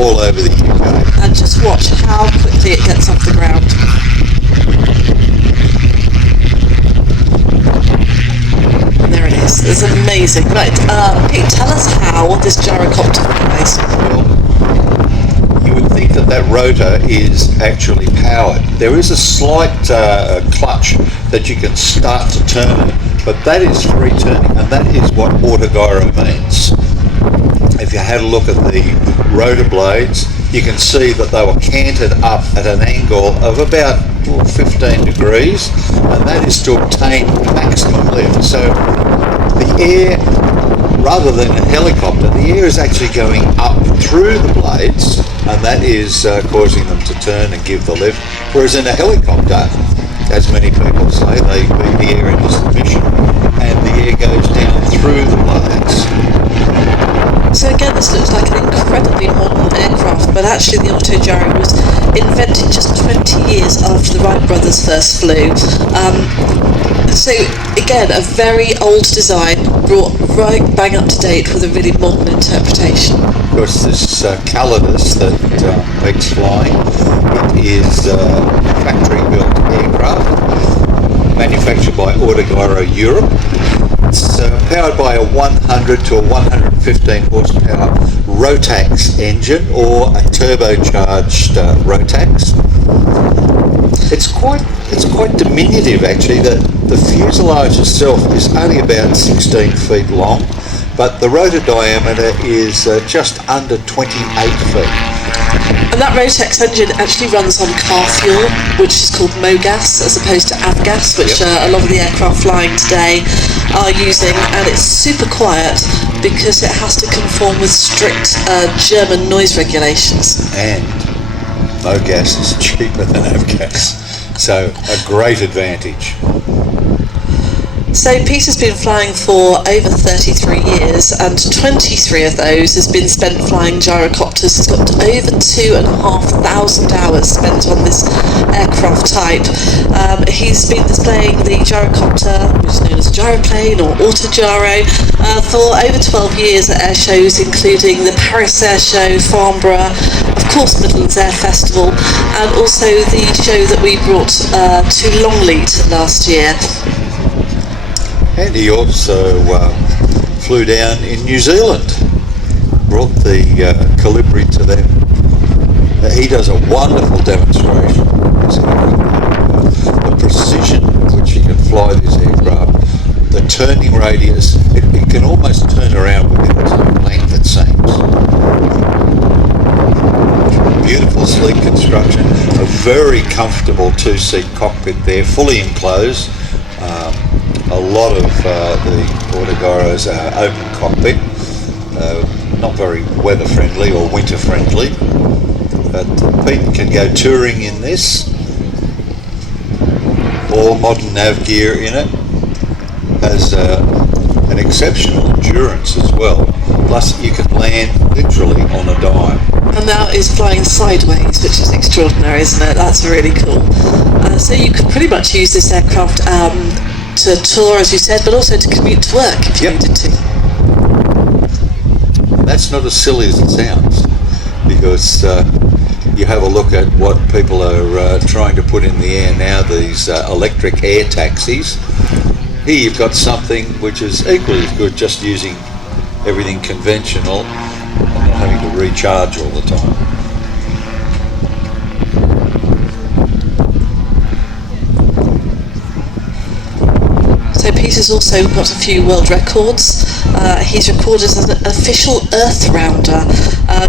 all over the UK. And just watch how quickly it gets off the ground. And there it is. It's amazing. Right, Pete, tell us how this gyrocopter flies. Well, you would think that that rotor is actually powered. There is a slight clutch that you can start to turn it, but that is free turning, and that is what autogyro means. If you had a look at the rotor blades, you can see that they were canted up at an angle of about 15 degrees, and that is to obtain maximum lift. So the air, rather than a helicopter, the air is actually going up through the blades, and that is causing them to turn and give the lift. Whereas in a helicopter, as many people say, they beat the air into submission, and the air goes down through the blades. So again, this looks like an incredibly modern aircraft, but actually the autogyro was invented just 20 years after the Wright brothers first flew. So again, a very old design brought right bang up to date with a really modern interpretation. Of course, this Calidus that makes flying, it is a factory-built aircraft manufactured by Autogyro Europe. It's powered by a 100 to a 115 horsepower Rotax engine, or a turbocharged Rotax. It's quite diminutive actually. The fuselage itself is only about 16 feet long, but the rotor diameter is just under 28 feet. And that Rotax engine actually runs on car fuel, which is called MOGAS, as opposed to avgas, which a lot of the aircraft flying today are using. And it's super quiet because it has to conform with strict German noise regulations. And MOGAS is cheaper than avgas, so a great advantage. So Peter's been flying for over 33 years, and 23 of those has been spent flying gyrocopters. He's got over 2,500 hours spent on this aircraft type. He's been displaying the gyrocopter, which is known as a gyroplane or autogyro, for over 12 years at air shows, including the Paris Air Show, Farnborough, of course Midlands Air Festival, and also the show that we brought to Longleat last year. And he also flew down in New Zealand, brought the Calibri to them. He does a wonderful demonstration. The precision with which he can fly this aircraft, the turning radius, it can almost turn around within its own length, it seems. Beautiful, sleek construction, a very comfortable two-seat cockpit there, fully enclosed. A lot of the autogyros are open cockpit, not very weather friendly or winter friendly, but Pete can go touring in this. All modern nav gear in it, has an exceptional endurance as well, plus you can land literally on a dime. And now it's flying sideways, which is extraordinary, isn't it? That's really cool. So you could pretty much use this aircraft to tour, as you said, but also to commute to work if you needed to. That's not as silly as it sounds, because you have a look at what people are trying to put in the air now, these electric air taxis. Here you've got something which is equally as good, just using everything conventional and not having to recharge all the time. So Peter's also got a few world records. He's recorded as an official Earth rounder,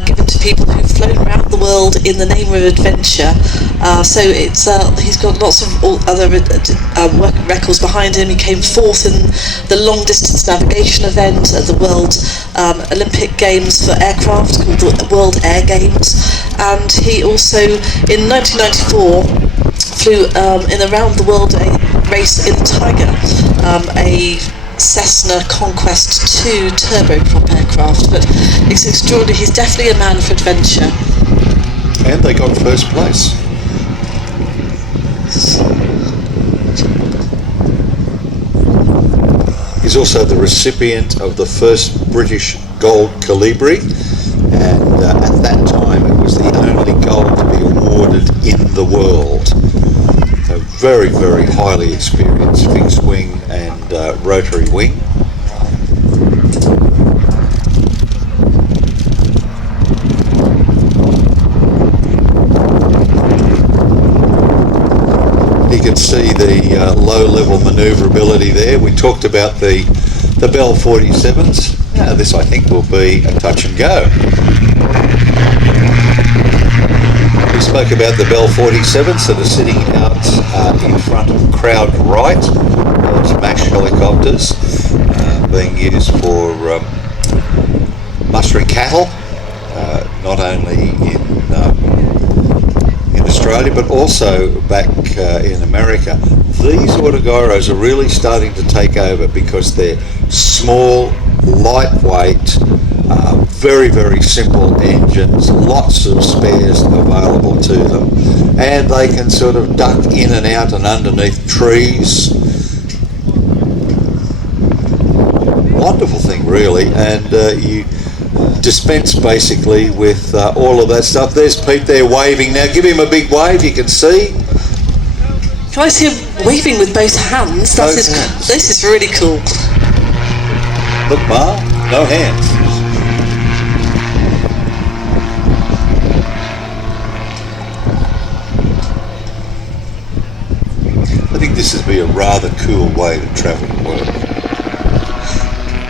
given to people who've flown around the world in the name of adventure. So it's he's got lots of other work records behind him. He came fourth in the long distance navigation event at the World Olympic Games for aircraft, called the World Air Games, and he also in 1994 flew in a round the world race in Tiger, a Cessna Conquest 2 turboprop aircraft. But it's extraordinary. He's definitely a man of adventure. And they got first place. He's also the recipient of the first British gold Calibri, and at that time the only gold to be awarded in the world. So very, very highly experienced fixed wing and rotary wing. You can see the low-level manoeuvrability there. We talked about the Bell 47s. Now this, I think, will be a touch and go. We spoke about the Bell 47s that are sitting out in front of crowd right. Those MASH helicopters being used for mustering cattle, not only in Australia but also back in America. These autogyros are really starting to take over because they're small, lightweight, very, very simple engines, lots of spares available to them, and they can sort of duck in and out and underneath trees. Wonderful thing, really, and you dispense basically with all of that stuff. There's Pete there waving now. Give him a big wave, you can see. Can I see him waving with both hands? This is really cool. Look, Ma, no hands. I think this would be a rather cool way to travel to work.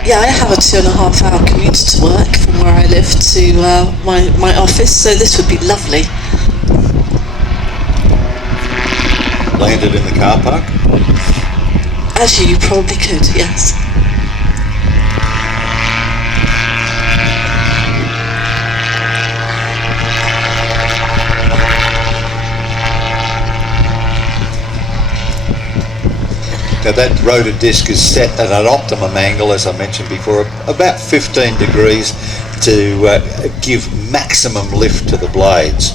Yeah, I have a 2.5 hour commute to work from where I live to my office, so this would be lovely. Landed in the car park? Actually, you probably could, yes. Now that rotor disc is set at an optimum angle, as I mentioned before, about 15 degrees to give maximum lift to the blades.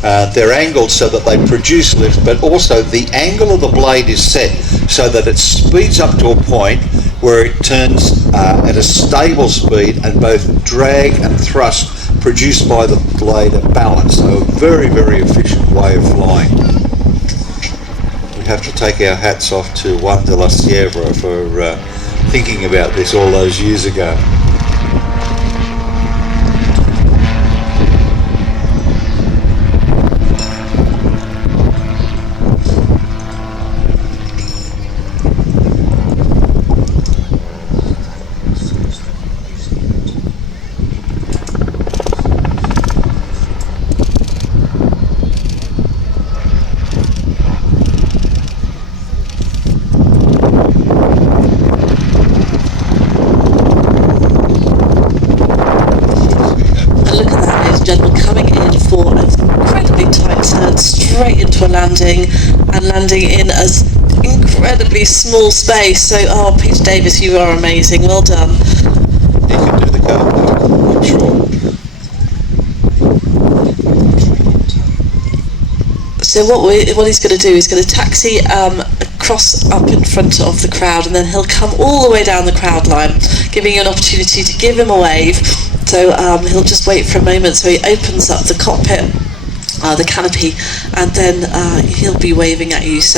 They're angled so that they produce lift, but also the angle of the blade is set so that it speeds up to a point where it turns at a stable speed, and both drag and thrust produced by the blade are balanced. So a very, very efficient way of flying. We have to take our hats off to Juan de la Sierra for thinking about this all those years ago. Straight into a landing and landing in a incredibly small space. So, oh, Peter Davis, you are amazing. Well done. He can do the car park, I'm sure. So what he's going to do is going to taxi across up in front of the crowd, and then he'll come all the way down the crowd line, giving you an opportunity to give him a wave. So he'll just wait for a moment. So he opens up the cockpit, the canopy, and then he'll be waving at you. So